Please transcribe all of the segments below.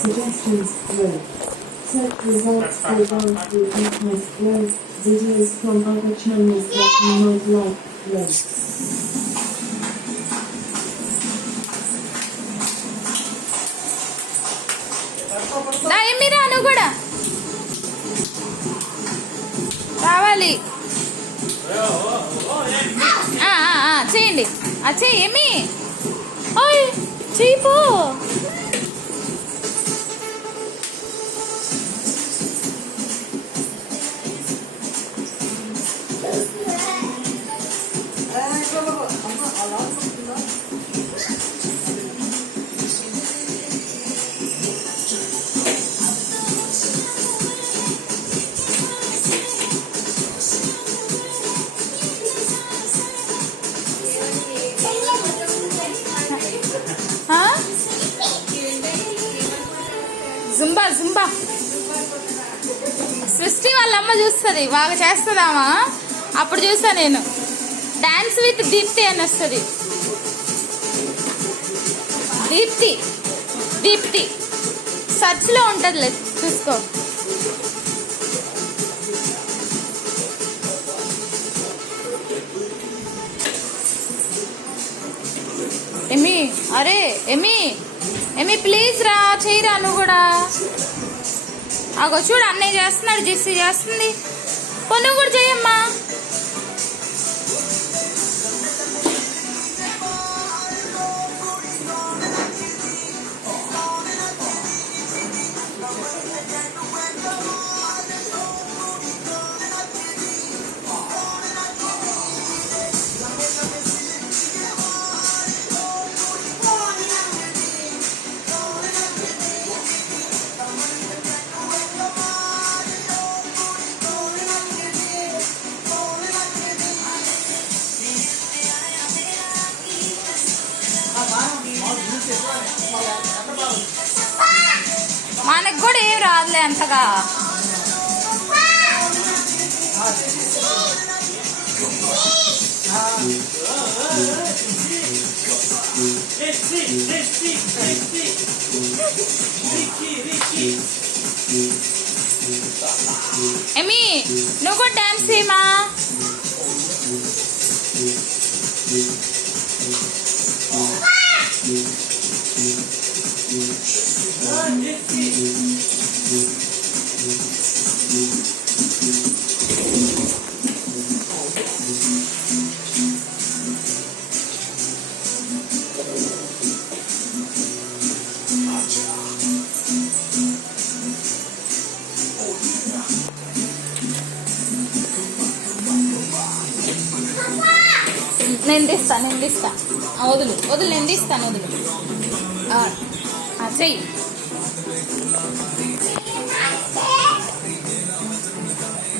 Suggestions row. Search results for dance with archive row. Videos from other channels that you might like row. ఏమిరా నువ్వు కూడా రావాలి. చేయండి అచ్చే ఏమి చెయ్యిపో. జుంబా జుంబా సృష్టి వాళ్ళ అమ్మ చూస్తుంది, బాగా చేస్తుందామా. అప్పుడు చూసా నేను డాన్స్ విత్ దీప్తి అని వస్తుంది. దీప్తి దీప్తి సర్చ్లో ఉంటుందిలే, చూసుకో. ఎమి అరే ఎమి ఎమి ప్లీజ్ రా, చేయరా నువ్వు కూడా. అగో చూడు అన్నయ్య చేస్తున్నాడు, జిస్సి చేస్తుంది. నువ్వు కూడా చెయ్యమ్మా. మనకు కూడా ఏం రాదులే అంతగా. ఎమి నువ్వు కూడా డాన్స్ చేయమా. నేను తీస్తా. వదులు వదులు, నేను తీస్తాను, వదులు. చెయ్యి.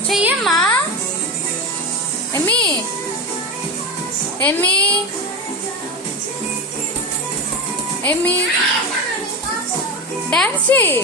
చెయ్యమ్మా. ఎమ్మి ఎమ్మి ఎమ్మి డాన్స్ చెయ్యి.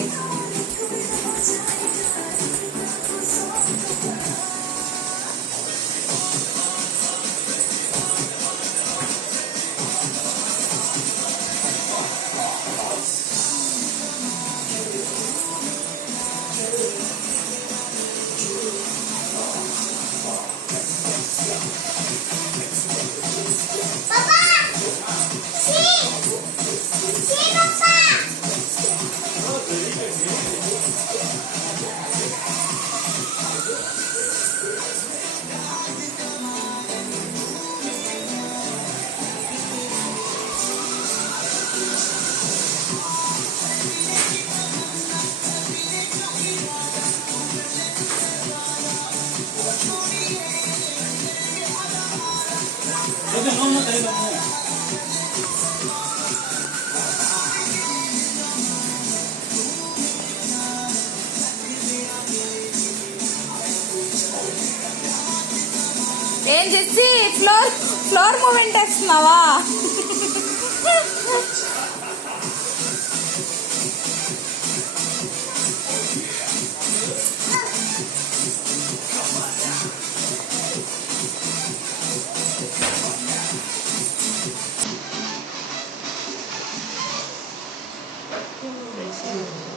ఏం చేసి ఫ్లోర్ మూమెంట్ వేస్తున్నావా? Thank you.